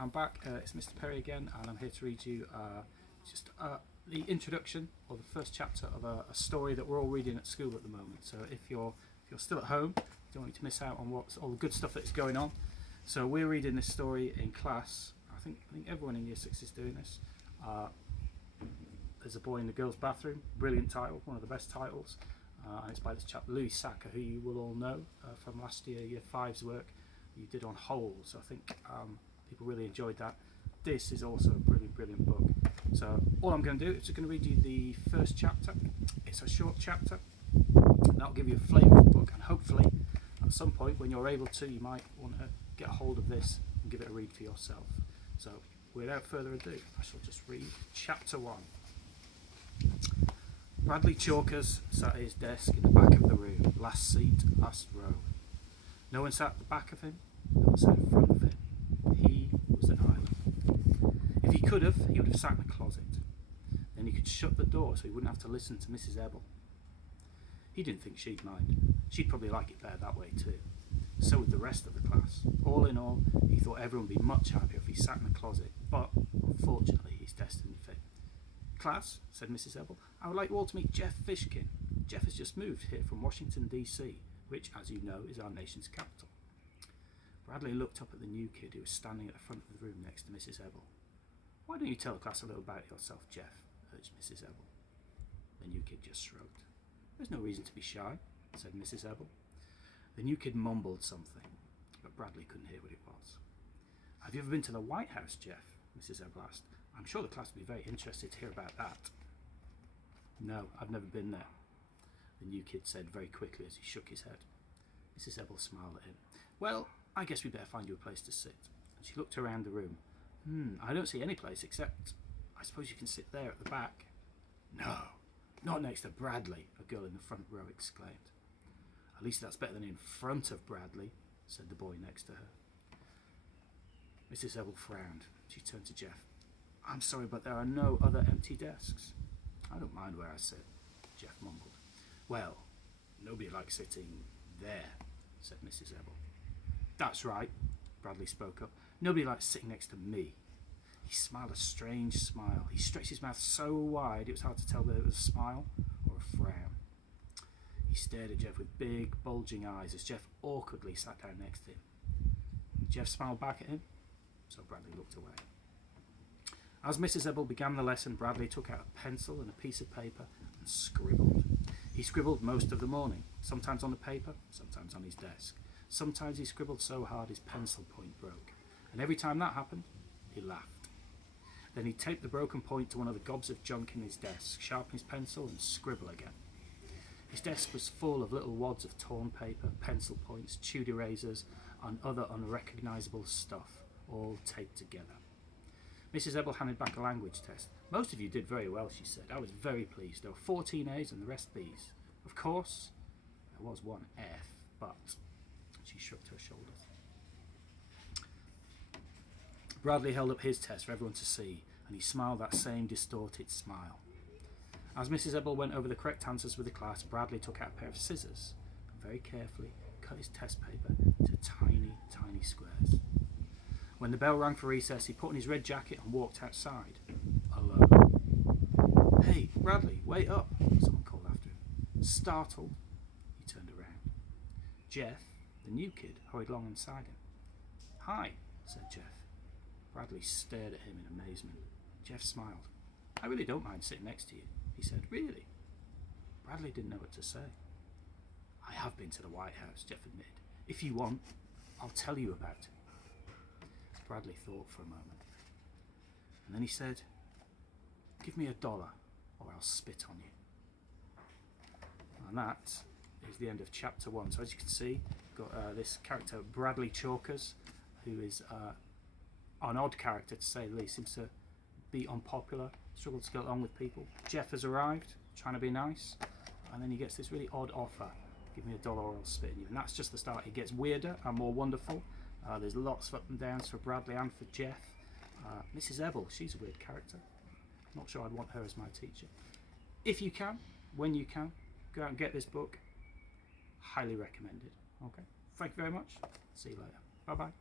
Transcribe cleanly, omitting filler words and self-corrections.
I'm back. It's Mr. Perry again, and I'm here to read you the introduction or the first chapter of a story that we're all reading at school at the moment. So if you're still at home, you don't want you to miss out on what's all the good stuff that's going on. So we're reading this story in class. I think everyone in Year 6 is doing this. There's a Boy in the Girls' Bathroom. Brilliant title, one of the best titles. And it's by this chap Louis Sachar, who you will all know from last year, Year 5's work you did on holes. I think people really enjoyed that. This is also a brilliant book. So all I'm going to do is just going to read you the first chapter. It's a short chapter. That'll give you a flavour of the book, and hopefully at some point when you're able to, you might want to get a hold of this and give it a read for yourself. So without further ado, I shall just read chapter 1. Bradley Chalkers sat at his desk in the back of the room, last seat, last row. No one sat at the back of him, no one sat in front of him. He was an island. If he could have, he would have sat in the closet. Then he could shut the door so he wouldn't have to listen to Mrs. Ebble. He didn't think she'd mind. She'd probably like it better that way too. So would the rest of the class. All in all, he thought everyone would be much happier if he sat in the closet, but unfortunately his destiny fit. Class, said Mrs. Ebble, I would like you all to meet Jeff Fishkin. Jeff has just moved here from Washington, D.C., which, as you know, is our nation's capital. Bradley looked up at the new kid who was standing at the front of the room next to Mrs. Ebble. Why don't you tell the class a little about yourself, Jeff? Urged Mrs. Ebble. The new kid just shrugged. There's no reason to be shy, said Mrs. Ebble. The new kid mumbled something, but Bradley couldn't hear what it was. Have you ever been to the White House, Jeff? Mrs. Ebble asked. I'm sure the class would be very interested to hear about that. No, I've never been there, the new kid said very quickly as he shook his head. Mrs. Ebble smiled at him. Well, I guess we better find you a place to sit. And she looked around the room. I don't see any place except, I suppose you can sit there at the back. No, not next to Bradley, a girl in the front row exclaimed. At least that's better than in front of Bradley, said the boy next to her. Mrs. Ebble frowned. She turned to Jeff. I'm sorry, but there are no other empty desks. I don't mind where I sit, Jeff mumbled. Well, nobody likes sitting there, said Mrs. Ebble. That's right, Bradley spoke up. Nobody likes sitting next to me. He smiled a strange smile. He stretched his mouth so wide it was hard to tell whether it was a smile or a frown. He stared at Jeff with big, bulging eyes as Jeff awkwardly sat down next to him. Jeff smiled back at him, so Bradley looked away. As Mrs. Ebble began the lesson, Bradley took out a pencil and a piece of paper and scribbled. He scribbled most of the morning, sometimes on the paper, sometimes on his desk. Sometimes he scribbled so hard his pencil point broke, and every time that happened, he laughed. Then he'd tape the broken point to one of the gobs of junk in his desk, sharpen his pencil and scribble again. His desk was full of little wads of torn paper, pencil points, chewed erasers, and other unrecognisable stuff, all taped together. Mrs. Ebble handed back a language test. Most of you did very well, she said. I was very pleased. There were 14 A's and the rest B's. Of course, there was one F, but she shrugged her shoulders. Bradley held up his test for everyone to see, and he smiled that same distorted smile. As Mrs. Ebble went over the correct answers with the class, Bradley took out a pair of scissors and very carefully cut his test paper into tiny, tiny squares. When the bell rang for recess, he put on his red jacket and walked outside, alone. Hey, Bradley, wait up, someone called after him. Startled, he turned around. Jeff, the new kid, hurried along beside him. Hi, said Jeff. Bradley stared at him in amazement. Jeff smiled. I really don't mind sitting next to you, he said. Really? Bradley didn't know what to say. I have been to the White House, Jeff admitted. If you want, I'll tell you about it. Bradley thought for a moment, and then he said, give me $1 or I'll spit on you. And that is the end of chapter 1. So as you can see, we've got this character Bradley Chalkers, who is an odd character to say the least, seems to be unpopular, struggles to get along with people. Jeff has arrived, trying to be nice, and then he gets this really odd offer, give me $1 or I'll spit on you. And that's just the start. It gets weirder and more wonderful. There's lots of up and downs for Bradley and for Jeff. Mrs. Ebble, she's a weird character. Not sure I'd want her as my teacher. If you can, when you can, go out and get this book. Highly recommended. Okay, thank you very much. See you later. Bye bye.